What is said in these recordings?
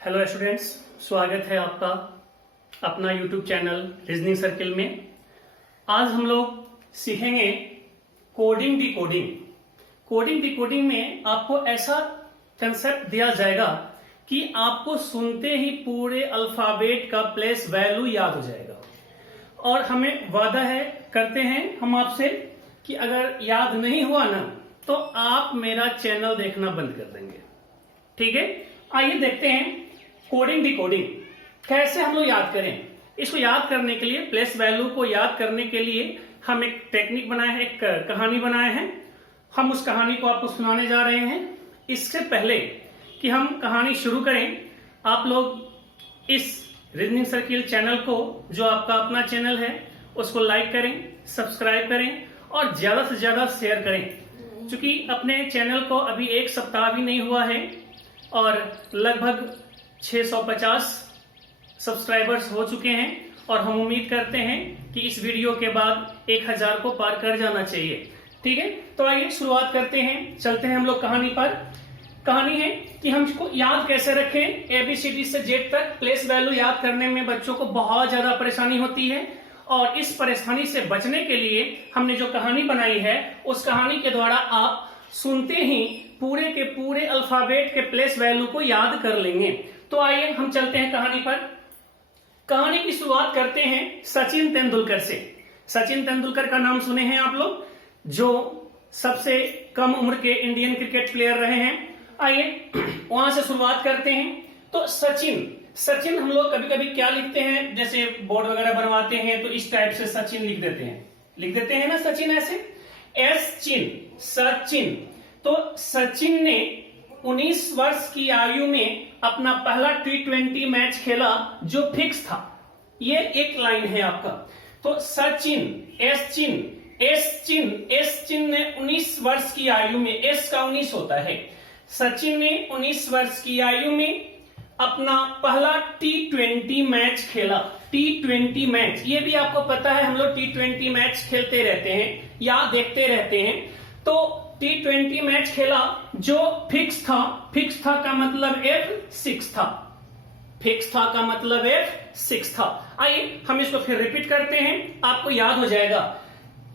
Hello students, स्वागत है आपका अपना यूट्यूब चैनल रीजनिंग सर्किल में। आज हम लोग सीखेंगे कोडिंग डिकोडिंग। कोडिंग डिकोडिंग में आपको ऐसा कंसेप्ट दिया जाएगा कि आपको सुनते ही पूरे अल्फाबेट का प्लेस वैल्यू याद हो जाएगा। और हमें वादा है करते हैं हम आपसे कि अगर याद नहीं हुआ ना तो आप मेरा चैनल देखना बंद कर देंगे। ठीक है, आइए देखते हैं कोडिंग डिकोडिंग कैसे हम लोग याद करें। इसको याद करने के लिए, प्लेस वैल्यू को याद करने के लिए हम एक टेक्निक बनाए हैं, एक कहानी बनाए हैं। हम उस कहानी को आपको सुनाने जा रहे हैं। इससे पहले कि हम कहानी शुरू करें, आप लोग इस रीजनिंग सर्किल चैनल को, जो आपका अपना चैनल है, उसको लाइक करें, सब्सक्राइब करें और ज्यादा से ज्यादा शेयर करें। क्योंकि अपने चैनल को अभी एक सप्ताह भी नहीं हुआ है और लगभग 650 सब्सक्राइबर्स हो चुके हैं और हम उम्मीद करते हैं कि इस वीडियो के बाद 1000 को पार कर जाना चाहिए। ठीक है, तो आइए शुरुआत करते हैं, चलते हैं हम लोग कहानी पर। कहानी है कि हम इसको याद कैसे रखें। ABCD से Z तक प्लेस वैल्यू याद करने में बच्चों को बहुत ज्यादा परेशानी होती है और इस परेशानी से बचने के लिए हमने जो कहानी बनाई है, उस कहानी के द्वारा आप सुनते ही पूरे के पूरे अल्फाबेट के प्लेस वैल्यू को याद कर लेंगे। तो आइए हम चलते हैं कहानी पर। कहानी की शुरुआत करते हैं सचिन तेंदुलकर से। सचिन तेंदुलकर का नाम सुने हैं आप लोग, जो सबसे कम उम्र के इंडियन क्रिकेट प्लेयर रहे हैं। आइए वहां से शुरुआत करते हैं। तो सचिन हम लोग कभी कभी क्या लिखते हैं, जैसे बोर्ड वगैरह बनवाते हैं तो इस टाइप से सचिन लिख देते हैं ना, सचिन ऐसे, एस चिन, सचिन। तो सचिन ने 19 वर्ष की आयु में अपना पहला T20 मैच खेला जो फिक्स था। ये एक लाइन है आपका। तो सचिन, एस चिन ने 19 वर्ष की आयु में, एस का 19 होता है, सचिन ने 19 वर्ष की आयु में अपना पहला T20 मैच खेला। T20 मैच, ये भी आपको पता है, हम लोग T20 मैच खेलते रहते हैं या देखते रहते हैं। तो T20 मैच खेला जो फिक्स था। फिक्स था का मतलब F6 था। फिक्स था का मतलब F6 था। आइए हम इसको फिर रिपीट करते हैं, आपको याद हो जाएगा।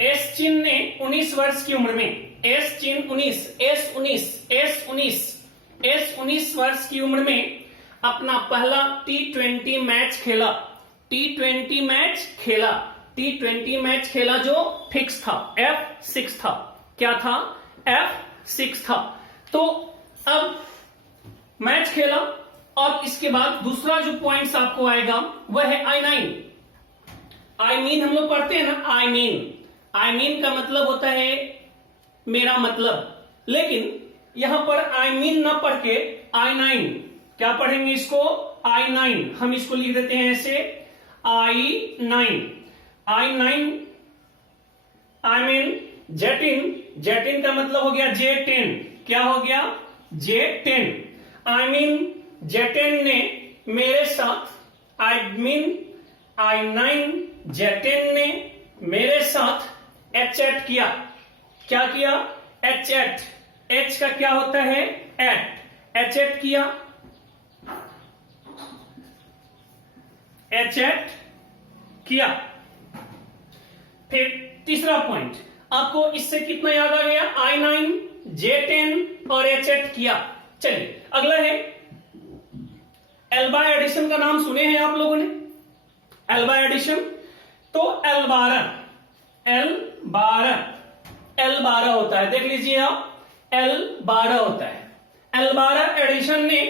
एस चिन ने 19 वर्ष की उम्र में, एस चिन 19 वर्ष की उम्र में अपना पहला T20 मैच खेला। T20 मैच खेला जो फिक्स था, F6 था। क्या था? F6 था। तो अब मैच खेला और इसके बाद दूसरा जो पॉइंट्स आपको आएगा वह है आई मीन हम लोग पढ़ते हैं ना, आई मीन का मतलब होता है मेरा मतलब, लेकिन यहां पर आई मीन ना पढ़ के I9, क्या पढ़ेंगे इसको? I9। हम इसको लिख देते हैं ऐसे, I9 आई मीन जेटिन का मतलब हो गया J10। क्या हो गया? J10। आई मीन J10 ने मेरे साथ, I9 J10 ने मेरे साथ H8 किया। क्या किया? H8। H का क्या होता है? H8 किया, H8 किया। फिर तीसरा पॉइंट आपको इससे कितना याद आ गया? I9, J10 और H8 किया। चलिए अगला है एल्बा एडिशन का नाम सुने हैं आप लोगों ने? एल्बा एडिशन। तो L12 होता है, देख लीजिए आप, L12 होता है। L12 एडिशन ने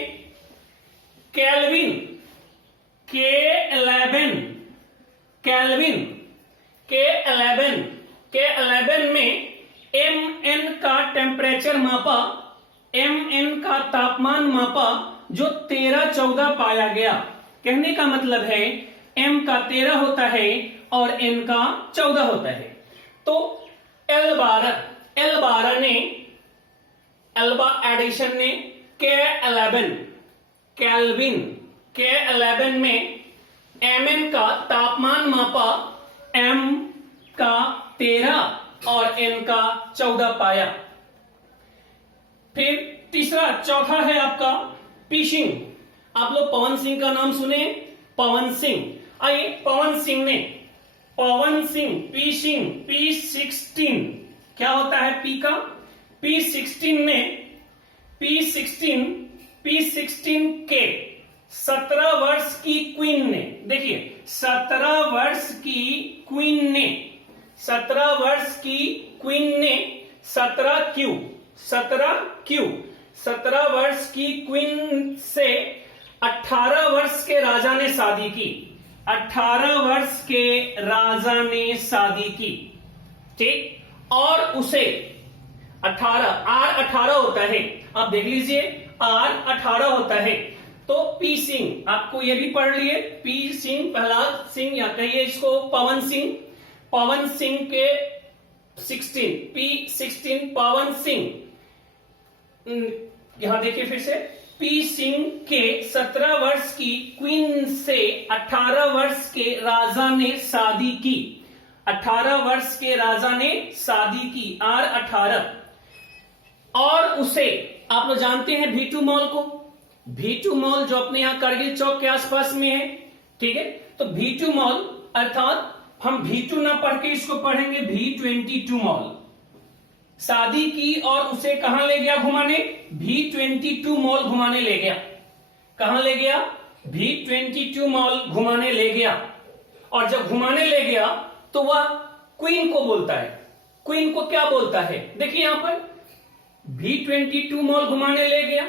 K11 में Mn का टेम्परेचर मापा, Mn का तापमान मापा, जो 13-14 पाया गया। कहने का मतलब है M का 13 होता है और N का 14 होता है। तो L12 ने, एल्बा एडिशन ने K11 में Mn का तापमान मापा, M का 13 और N का 14 पाया। फिर चौथा है आपका पिशिंग। आप लोग पवन सिंह का नाम सुने, पवन सिंह। आइए, पवन सिंह ने, पवन सिंह, पी सिंह, P16 क्या होता है पी का, P16 ने, P16 के 17 वर्ष की क्वीन ने, देखिए 17 वर्ष की क्वीन ने, 17 वर्ष की क्वीन ने 17 वर्ष की क्वीन से 18 वर्ष के राजा ने शादी की, 18 वर्ष के राजा ने शादी की, ठीक। और उसे 18 होता है, आप देख लीजिए R18 होता है। तो पी सिंह, आपको ये भी पढ़ लिए, पी सिंह, प्रहलाद सिंह, या कहिए इसको पवन सिंह, पवन सिंह के 16, P16 पवन सिंह, यहां देखिए फिर से, पी सिंह के 17 वर्ष की क्वीन से 18 वर्ष के राजा ने शादी की, 18 वर्ष के राजा ने शादी की, R18। और उसे, आप लोग जानते हैं V2 मॉल को, V2 मॉल जो अपने यहां करगिल चौक के आसपास में है, ठीक है। तो V2 मॉल, अर्थात हम V2 ना पढ़ के इसको पढ़ेंगे V22 मॉल, शादी की और उसे कहां ले गया घुमाने, V22 मॉल घुमाने ले गया। कहां ले गया, V22 मॉल घुमाने ले गया। और जब घुमाने ले गया तो वह क्वीन को बोलता है, क्वीन को क्या बोलता है, देखिए यहां पर V22 मॉल घुमाने ले गया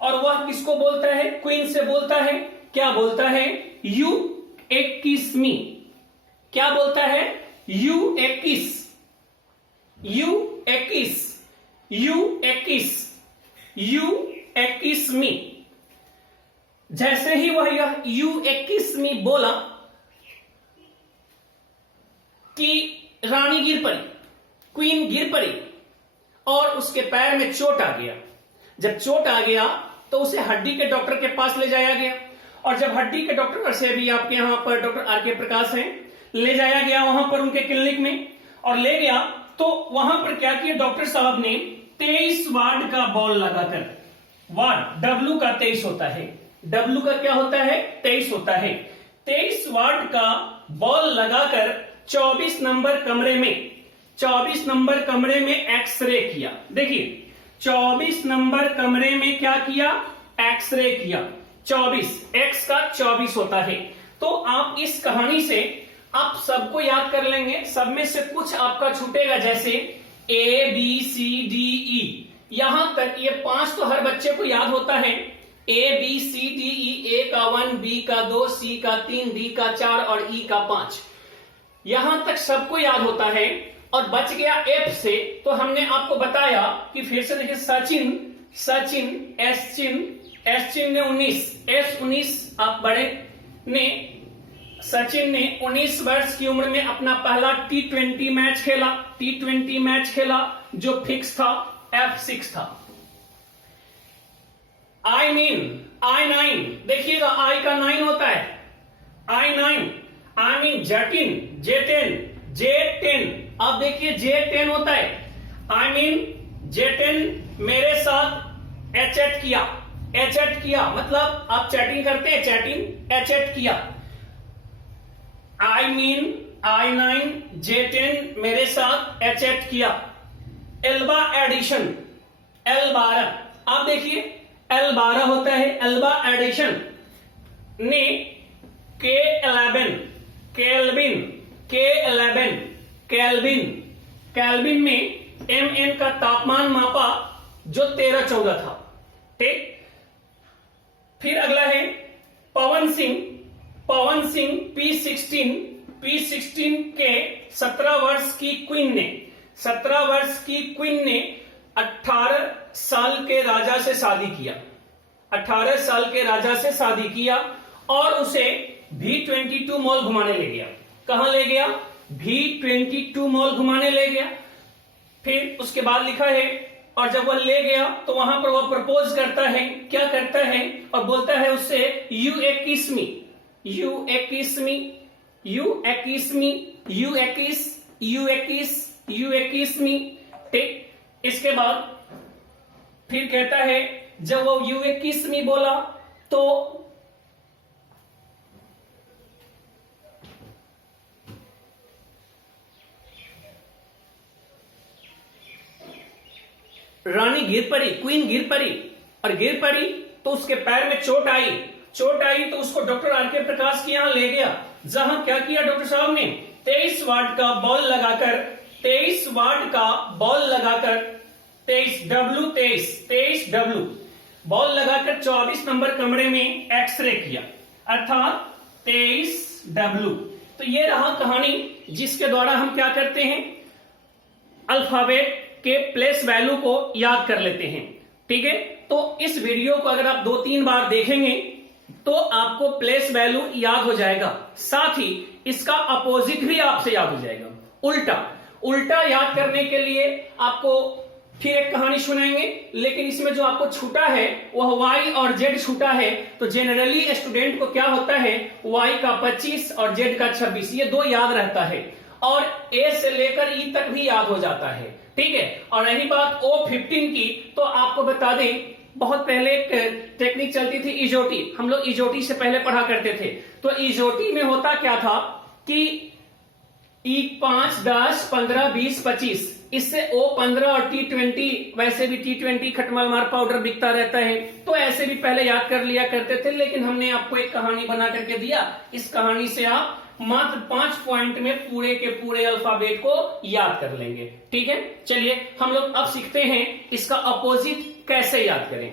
और वह किसको बोलता है, क्वीन से बोलता है, क्या बोलता है, U21 मी, क्या बोलता है, U21, U21, U21, U21 मी। जैसे ही वह यह U21 मी बोला कि रानी गिर पड़ी, क्वीन गिर पड़ी और उसके पैर में चोट आ गया। जब चोट आ गया तो उसे हड्डी के डॉक्टर के पास ले जाया गया, और जब हड्डी के डॉक्टर से भी आपके यहां पर डॉक्टर R.K. प्रकाश हैं, ले जाया गया वहां पर उनके क्लिनिक में, और ले गया तो वहां पर क्या किया डॉक्टर साहब ने, 23 वाट का बॉल लगाकर, वाट W का 23 होता है, W का क्या होता है, 23 होता है, 23 वाट का बॉल लगाकर 24 नंबर कमरे में, 24 नंबर कमरे में एक्सरे किया। देखिए 24 नंबर कमरे में क्या किया, एक्सरे किया। 24, X का 24 होता है। तो आप इस कहानी से आप सबको याद कर लेंगे, सब में से कुछ आपका छूटेगा, जैसे ABCDE, यहां तक ये 5 तो हर बच्चे को याद होता है, ABCDE, A का 1, B का 2, C का 3, D का 4 और E का 5, यहां तक सबको याद होता है। और बच गया F से, तो हमने आपको बताया कि फिर से देखिए, सचिन, S चिन्ह ने 19, S19, आप बड़े ने, सचिन ने 19 वर्ष की उम्र में अपना पहला T20 मैच खेला, T20 मैच खेला जो फिक्स था, F6 था। I9, देखिएगा I का 9 होता है, I9, J10, अब देखिए J10 होता है, J10 मेरे साथ एचएट किया, मतलब आप चैटिंग करते हैं, चैटिंग, एचएट किया। I9 J10 मेरे साथ एचएट किया। एल्बा एडिशन, L12, आप देखिए L12 होता है, एल्बा एडिशन ने केल्विन में mn का तापमान मापा जो 13-14 था, ठीक। फिर अगला है पवन सिंह P16 के 17 वर्ष की क्वीन ने 18 साल के राजा से शादी किया, 18 साल के राजा से शादी किया और उसे V22 मॉल घुमाने ले गया। कहां ले गया, V22 मॉल घुमाने ले गया। फिर उसके बाद लिखा है, और जब वह ले गया तो वहां पर वह प्रपोज करता है, क्या करता है, और बोलता है उससे U21 मी, ठीक। इसके बाद फिर कहता है, जब वो U21 मी बोला तो रानी गिर पड़ी, क्वीन गिर पड़ी, और गिर पड़ी तो उसके पैर में चोट आई तो उसको डॉक्टर आर के प्रकाश के यहां ले गया, जहां क्या किया डॉक्टर साहब ने 23 वाट का बॉल लगाकर 23 डब्ल्यू बॉल लगाकर 24 नंबर कमरे में एक्सरे किया, अर्थात 23 डब्ल्यू। तो ये रहा कहानी जिसके द्वारा हम क्या करते हैं, अल्फाबेट के प्लेस वैल्यू को याद कर लेते हैं। ठीक है, तो इस वीडियो को अगर आप 2-3 बार देखेंगे तो आपको प्लेस वैल्यू याद हो जाएगा, साथ ही इसका अपोजिट भी आपसे याद हो जाएगा। उल्टा याद करने के लिए आपको फिर एक कहानी सुनाएंगे, लेकिन इसमें जो आपको छूटा है वह y और z छूटा है। तो जनरली स्टूडेंट को क्या होता है, y का 25 और z का 26, ये 2 याद रहता है, और a से लेकर e तक भी याद हो जाता है। ठीक है, और रही बात O15 की, तो आपको बता दें बहुत पहले एक टेक्निक चलती थी इजोटी, हम लोग इजोटी से पहले पढ़ा करते थे। तो इजोटी में होता क्या था कि E5, 10, 15, 20, 25, इससे O15 और T20, वैसे भी T20 खटमल मार पाउडर बिकता रहता है, तो ऐसे भी पहले याद कर लिया करते थे। लेकिन हमने आपको एक कहानी बना करके दिया, इस कहानी से आप मात्र 5 पॉइंट में पूरे के पूरे अल्फाबेट को याद कर लेंगे। ठीक है, चलिए हम लोग अब सीखते हैं इसका अपोजिट कैसे याद करें।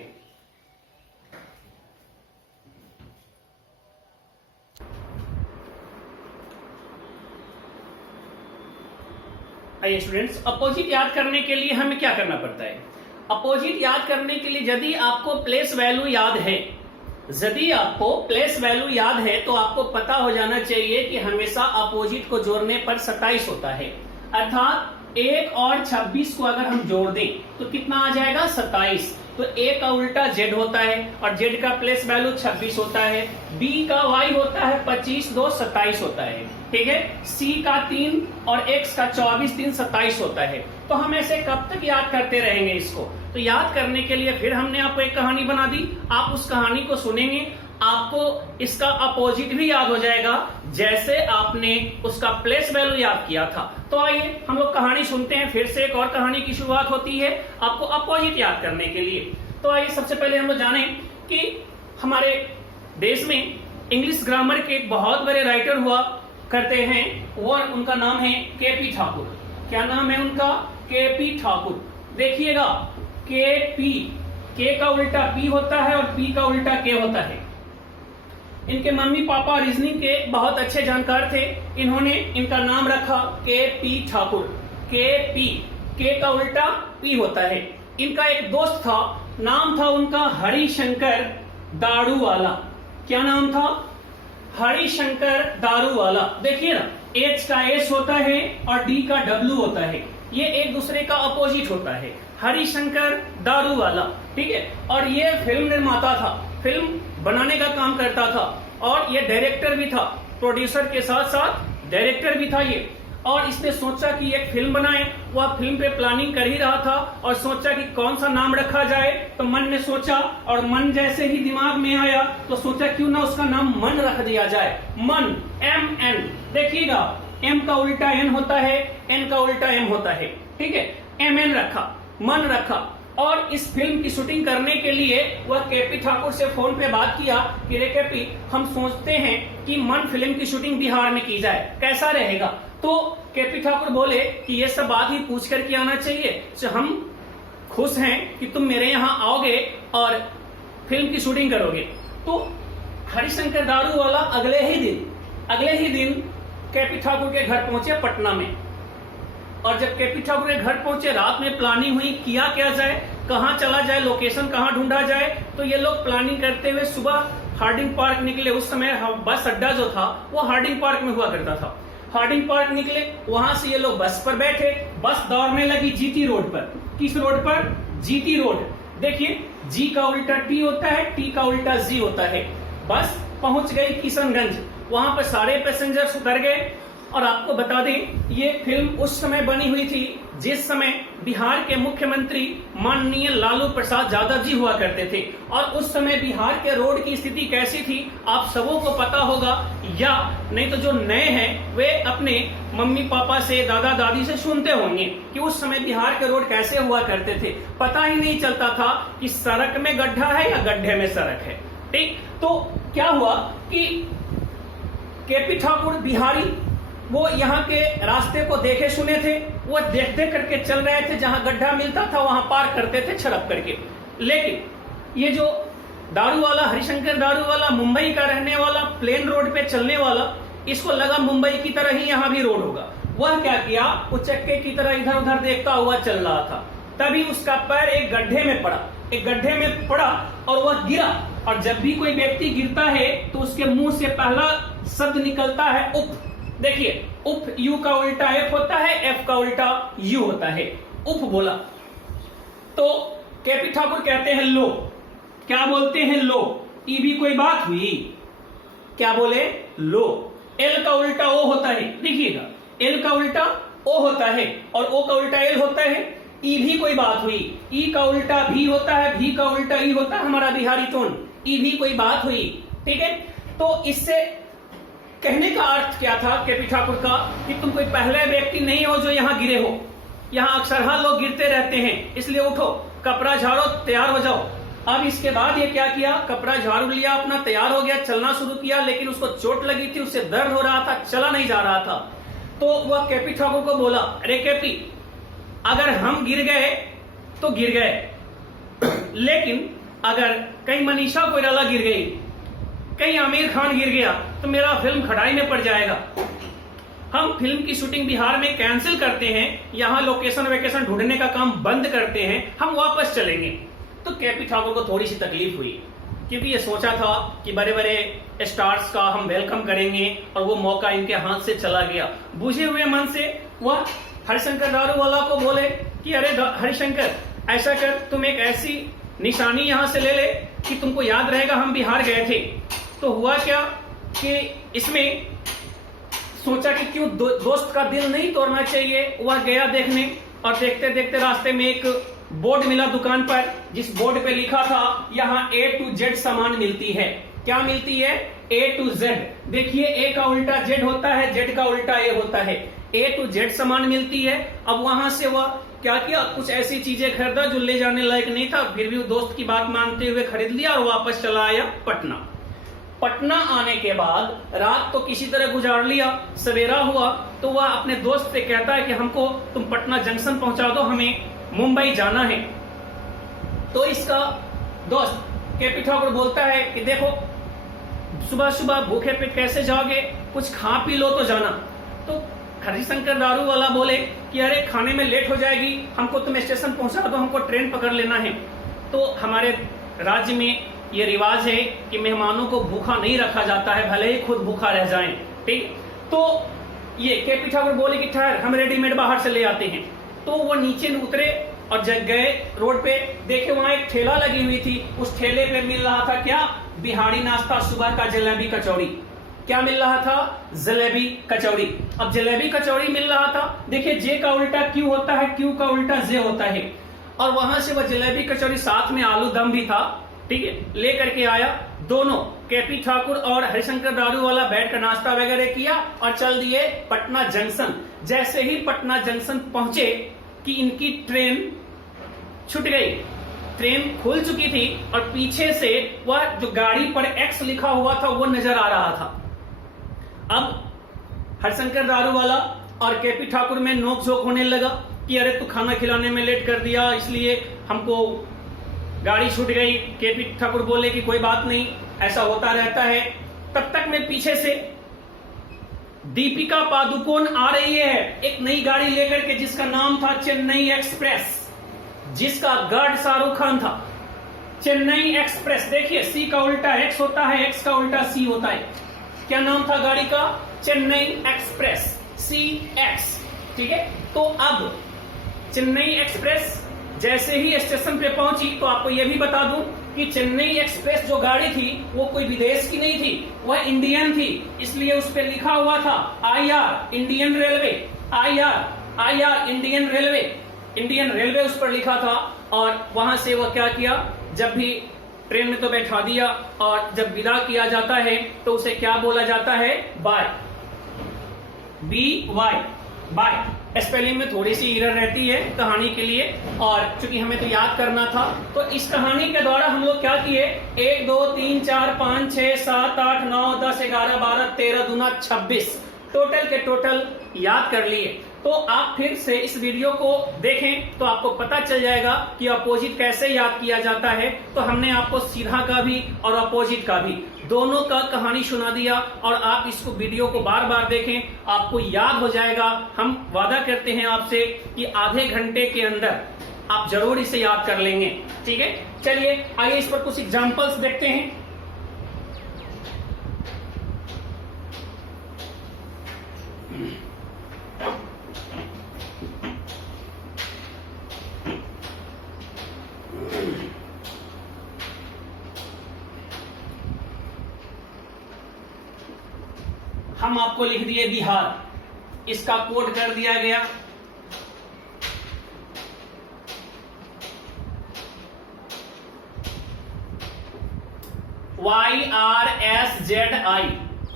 आइए स्टूडेंट्स, अपोजिट याद करने के लिए हमें क्या करना पड़ता है। अपोजिट याद करने के लिए यदि आपको प्लेस वैल्यू याद है तो आपको पता हो जाना चाहिए कि हमेशा अपोजिट को जोड़ने पर 27 होता है, अर्थात 1 और 26 को अगर हम जोड़ दें तो कितना आ जाएगा, 27। तो A का उल्टा Z होता है और Z का प्लेस वैल्यू 26 होता है, B का Y होता है 25, 2 27 होता है। ठीक है, C का 3 और X का 24, 3 27 होता है। तो हम ऐसे कब तक याद करते रहेंगे इसको। तो याद करने के लिए फिर हमने आपको एक कहानी बना दी, आप उस कहानी को सुनेंगे, आपको इसका अपोजिट भी याद हो जाएगा जैसे आपने उसका प्लेस वैल्यू याद किया था। तो आइए हम लोग कहानी सुनते हैं, फिर से एक और कहानी की शुरुआत होती है आपको अपोजिट याद करने के लिए। तो आइए सबसे पहले हम लोग जाने कि हमारे देश में इंग्लिश ग्रामर के एक बहुत बड़े राइटर हुआ करते हैं, वो उनका नाम है केपी ठाकुर। क्या नाम है उनका, केपी ठाकुर। देखिएगा केपी, के का उल्टा पी होता है और पी का उल्टा के होता है। इनके मम्मी पापा रीजनिंग के बहुत अच्छे जानकार थे, इन्होंने इनका नाम रखा केपी ठाकुर। केपी, के का उल्टा पी होता है। इनका एक दोस्त था, नाम था उनका हरिशंकर दारूवाला। क्या नाम था, हरिशंकर दारूवाला। देखिए ना, एच का एस होता है और डी का डब्ल्यू होता है, ये एक दूसरे का अपोजिट होता है, हरिशंकर दारूवाला। ठीक है, और ये फिल्म निर्माता था, फिल्म बनाने का काम करता था, और ये डायरेक्टर भी था, प्रोड्यूसर के साथ साथ डायरेक्टर भी था ये। और इसने सोचा कि एक फिल्म बनाए, वह फिल्म पे प्लानिंग कर ही रहा था और सोचा कि कौन सा नाम रखा जाए। तो मन ने सोचा, और मन जैसे ही दिमाग में आया तो सोचा क्यों ना उसका नाम मन रख दिया जाए, मन, MN। देखिएगा, M का उल्टा N होता है, N का उल्टा M होता है। ठीक है, MN रखा, मन रखा। और इस फिल्म की शूटिंग करने के लिए वह केपी ठाकुर से फोन पे बात किया कि रे केपी, हम सोचते हैं कि मन फिल्म की शूटिंग बिहार में की जाए, कैसा रहेगा। तो केपी ठाकुर बोले कि ये सब बात ही पूछ करके आना चाहिए, तो हम खुश हैं कि तुम मेरे यहाँ आओगे और फिल्म की शूटिंग करोगे। तो हरिशंकर दारूवाला अगले ही दिन केपी ठाकुर के घर पहुंचे पटना में। और जब केपी ठाकुर के घर पहुंचे, रात में प्लानिंग हुई, किया क्या जाए, कहां चला जाए, लोकेशन कहां ढूंढा जाए। तो ये लोग प्लानिंग करते हुए सुबह हार्डिंग पार्क निकले। उस समय बस अड्डा जो था वो हार्डिंग पार्क में हुआ करता था। हार्डिंग पार्क निकले, वहां से ये लोग बस पर बैठे, बस दौड़ने लगी जीटी रोड पर। किस रोड पर, जीटी रोड। देखिए, जी का उल्टा टी होता है, टी का उल्टा जी होता है। बस पहुंच गई किशनगंज, वहां पर सारे पैसेंजर्स उतर गए। और आपको बता दें, ये फिल्म उस समय बनी हुई थी जिस समय बिहार के मुख्यमंत्री माननीय लालू प्रसाद यादव जी हुआ करते थे। और उस समय बिहार के रोड की स्थिति कैसी थी आप सबों को पता होगा, या नहीं तो जो नए हैं वे अपने मम्मी पापा से, दादा दादी से सुनते होंगे कि उस समय बिहार के रोड कैसे हुआ करते थे। पता ही नहीं चलता था कि सड़क में गड्ढा है या गड्ढे में सड़क है। ठीक, तो क्या हुआ कि केपी ठाकुर बिहारी वो यहाँ के रास्ते को देखे सुने थे, वो देख देख करके चल रहे थे, जहां गड्ढा मिलता था वहां पार करते थे छड़प करके। लेकिन ये जो दारू वाला, हरिशंकर दारू वाला, मुंबई का रहने वाला, प्लेन रोड पे चलने वाला, इसको लगा मुंबई की तरह ही यहाँ भी रोड होगा। वह क्या किया, वो चक्के की तरह इधर उधर देखता हुआ चल रहा था। तभी उसका पैर एक गड्ढे में पड़ा, एक गड्ढे में पड़ा और वह गिरा। और जब भी कोई व्यक्ति गिरता है तो उसके मुंह से पहला शब्द निकलता है उफ। देखिए, उफ यू का उल्टा एफ होता है, एफ का उल्टा यू होता है। उफ बोला तो केपी ठाकुर कहते हैं लो। क्या बोलते हैं? लो। ई भी कोई बात हुई? क्या बोले? लो। एल का उल्टा ओ होता है, देखिएगा, एल का उल्टा ओ होता है और ओ का उल्टा एल होता है। ई भी कोई बात हुई? ई का उल्टा भी होता है, भी का उल्टा ई होता है, हमारा बिहारी टोन। ई भी कोई बात हुई? ठीक है, तो इससे कहने का अर्थ क्या था केपी ठाकुर का कि तुम कोई पहले व्यक्ति नहीं हो जो यहां गिरे हो। यहां अक्सर लोग गिरते रहते हैं, इसलिए उठो, कपड़ा झाड़ो, तैयार हो जाओ। अब इसके बाद ये क्या किया, कपड़ा झाड़ू लिया अपना, तैयार हो गया, चलना शुरू किया। लेकिन उसको चोट लगी थी, उससे दर्द हो रहा था, चला नहीं जा रहा था। तो वह केपी ठाकुर को बोला, अरे केपी, अगर हम गिर गए तो गिर गए, लेकिन अगर कहीं मनीषा कोइराला गिर गई, कहीं आमिर खान गिर गया, तो मेरा फिल्म खटाई में पड़ जाएगा। हम फिल्म की शूटिंग बिहार में कैंसिल करते हैं, यहां लोकेशन वेकेशन ढूंढने का काम बंद करते हैं, हम वापस चलेंगे। तो केपी ठाकुर को थोड़ी सी तकलीफ हुई, क्योंकि ये सोचा था कि बड़े बड़े स्टार्स का हम वेलकम करेंगे और वो मौका इनके हाथ से चला गया। बुझे हुए मन से वह हरिशंकर दारू वाला को बोले कि अरे हरिशंकर, ऐसा कर, तुम एक ऐसी निशानी यहां से ले ले कि तुमको याद रहेगा हम बिहार गए थे। तो हुआ क्या कि इसमें सोचा कि क्यों दोस्त का दिल नहीं तोड़ना चाहिए। वह गया देखने और देखते देखते रास्ते में एक बोर्ड मिला दुकान पर, जिस बोर्ड पे लिखा था यहाँ A to Z सामान मिलती है। क्या मिलती है? A to Z। देखिए, A का उल्टा Z होता है, Z का उल्टा A होता है। A to Z सामान मिलती है। अब वहां से वह क्या किया, कुछ ऐसी चीजें खरीदा जो ले जाने लायक नहीं था, फिर भी दोस्त की बात मानते हुए खरीद लिया और वापस चला आया पटना। पटना आने के बाद रात तो किसी तरह गुजार लिया। सवेरा हुआ तो वह अपने दोस्त से कहता है कि हमको तुम पटना जंक्शन पहुंचा दो, हमें मुंबई जाना है। तो इसका दोस्त केपी ठाकुर बोलता है कि देखो, सुबह सुबह भूखे पेट कैसे जाओगे, कुछ खा पी लो तो जाना। तो हरिशंकर दारू वाला बोले कि अरे खाने में लेट हो जाएगी, हमको तुम स्टेशन पहुंचा दो, हमको ट्रेन पकड़ लेना है। तो हमारे राज्य में ये रिवाज है कि मेहमानों को भूखा नहीं रखा जाता है, भले ही खुद भूखा रह जाएं। ठीक, तो ये केपी ठाकुर बोले कि ठहर, हम रेडीमेड बाहर से ले आते हैं। तो वो नीचे उतरे और जब गए रोड पे, देखे वहां एक ठेला लगी हुई थी। उस ठेले पे मिल रहा था क्या, बिहारी नाश्ता, सुबह का जलेबी कचौड़ी। क्या मिल रहा था? जलेबी कचौड़ी। अब जलेबी कचौड़ी मिल रहा था। देखिए, जे का उल्टा क्यू होता है, क्यू का उल्टा जे होता है। और वहां से वह जलेबी कचौड़ी, साथ में आलू दम भी था, ठीक है, लेकर के आया। दोनों केपी ठाकुर और हरिशंकर दारू वाला बैठ कर नाश्ता वगैरह किया और चल दिए पटना जंक्शन। जैसे ही पटना जंक्शन पहुंचे कि इनकी ट्रेन छूट गई। ट्रेन खुल चुकी थी और पीछे से वह जो गाड़ी पर एक्स लिखा हुआ था वो नजर आ रहा था। अब हरिशंकर दारू वाला और केपी ठाकुर में नोकझोंक होने लगा कि अरे तू खाना खिलाने में लेट कर दिया, इसलिए हमको गाड़ी छूट गई। केपी ठाकुर बोले कि कोई बात नहीं, ऐसा होता रहता है। तब तक में पीछे से दीपिका पादुकोण आ रही है एक नई गाड़ी लेकर के, जिसका नाम था चेन्नई एक्सप्रेस, जिसका गार्ड शाहरुख खान था। चेन्नई एक्सप्रेस, देखिए, सी का उल्टा एक्स होता है, एक्स का उल्टा सी होता है। क्या नाम था गाड़ी का? Chennai express, CX। ठीक है, तो अब चेन्नई एक्सप्रेस जैसे ही स्टेशन पे पहुंची, तो आपको यह भी बता दूं कि चेन्नई एक्सप्रेस जो गाड़ी थी वो कोई विदेश की नहीं थी, वह इंडियन थी। इसलिए उस पर लिखा हुआ था IR, Indian railway, IR। IR Indian railway उस पर लिखा था। और वहां से वो क्या किया, जब भी ट्रेन में तो बैठा दिया और जब विदा किया जाता है तो उसे क्या बोला जाता है, बाय, BY, बाय। स्पेलिंग में थोड़ी सी एरर रहती है कहानी के लिए, और चूंकि हमें तो याद करना था तो इस कहानी के द्वारा हम लोग क्या किए, 1 2 3 4 5 6 7 8 9 10 11 12 13 दूना 26 टोटल के टोटल याद कर लिए। तो आप फिर से इस वीडियो को देखें तो आपको पता चल जाएगा कि अपोजिट कैसे याद किया जाता है। तो हमने आपको सीधा का भी और अपोजिट का भी दोनों का कहानी सुना दिया, और आप इसको वीडियो को बार बार देखें, आपको याद हो जाएगा। हम वादा करते हैं आपसे कि आधे घंटे के अंदर आप जरूर इसे याद कर लेंगे। ठीक है, चलिए आइए इस पर कुछ एग्जाम्पल्स देखते हैं। हम आपको लिख दिए बिहार, इसका कोड कर दिया गया। YRSZI,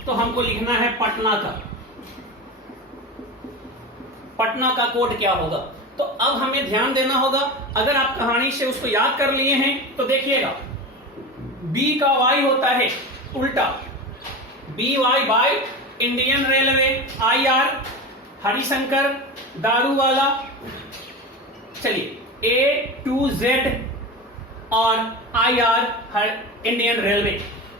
तो हमको लिखना है पटना का। पटना का कोड क्या होगा, तो अब हमें ध्यान देना होगा। अगर आप कहानी से उसको याद कर लिए हैं तो देखिएगा, B का Y होता है उल्टा, BY by Indian railway, IR Harishankar दारू वाला। चलिए A to Z और IR इंडियन रेलवे,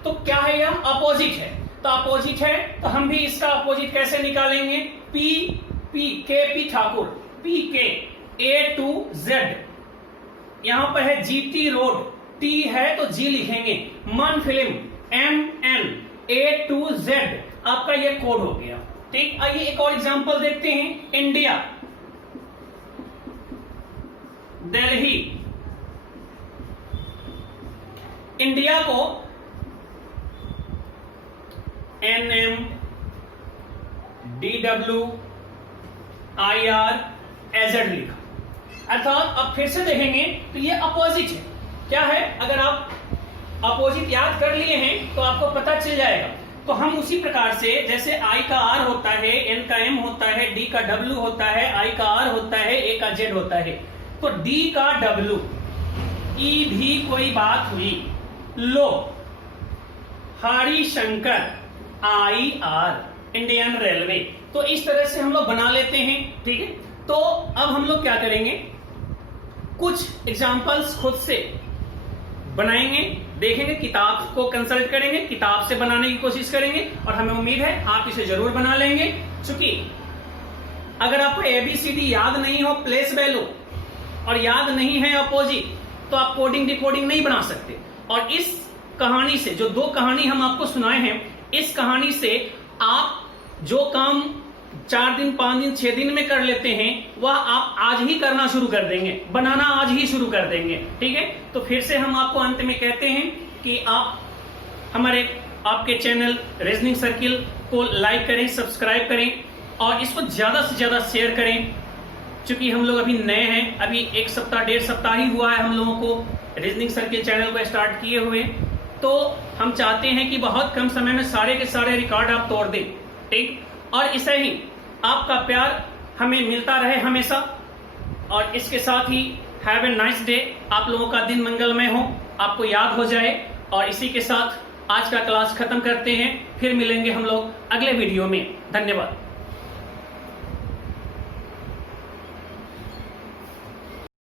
तो क्या है, यह अपोजिट है। तो अपोजिट है तो हम भी इसका अपोजिट कैसे निकालेंगे, KP Thakur, PK, A to Z। यहां पर है GT रोड, T है तो G लिखेंगे, मन film, MN, A to Z, आपका ये कोड हो गया। ठीक, आइए एक और एग्जांपल देखते हैं। इंडिया, दिल्ली, इंडिया को NM, DW, IR, AZ लिखा। अर्थात अब फिर से देखेंगे तो ये अपोजिट है। क्या है, अगर आप अपोजिट याद कर लिए हैं तो आपको पता चल जाएगा। तो हम उसी प्रकार से, जैसे I का R होता है, N का M होता है, D का W होता है, I का R होता है, A का Z होता है, तो D का W, E भी कोई बात हुई, लो, हरिशंकर, IR इंडियन रेलवे। तो इस तरह से हम लोग बना लेते हैं। ठीक है, तो अब हम लोग क्या करेंगे, कुछ एग्जाम्पल्स खुद से बनाएंगे, देखेंगे, किताब को कंसल्ट करेंगे, किताब से बनाने की कोशिश करेंगे, और हमें उम्मीद है आप इसे जरूर बना लेंगे। चूंकि अगर आपको ABCD याद नहीं हो, प्लेस वैल्यू, और याद नहीं है अपोजिट, तो आप कोडिंग डिकोडिंग नहीं बना सकते। और इस कहानी से, जो 2 कहानी हम आपको सुनाए हैं, इस कहानी से आप जो काम 4 दिन 5 दिन 6 दिन में कर लेते हैं, वह आप आज ही करना शुरू कर देंगे, बनाना आज ही शुरू कर देंगे। ठीक है, तो फिर से हम आपको अंत में कहते हैं कि आप आपके चैनल रीजनिंग सर्किल को लाइक करें, सब्सक्राइब करें, और इसको ज्यादा से ज्यादा शेयर करें। चूंकि हम लोग अभी नए हैं, अभी 1 सप्ताह 1.5 सप्ताह ही हुआ है हम लोगों को रीजनिंग सर्किल चैनल को स्टार्ट किए हुए, तो हम चाहते हैं कि बहुत कम समय में सारे के सारे रिकॉर्ड आप तोड़ दें। ठीक, और इसे ही आपका प्यार हमें मिलता रहे हमेशा, और इसके साथ he have a nice day, आप लोगों का दिन मंगलमय हो, आपको याद हो जाए। और इसी के साथ आज का क्लास खत्म करते हैं, फिर मिलेंगे हम लोग अगले वीडियो में। धन्यवाद।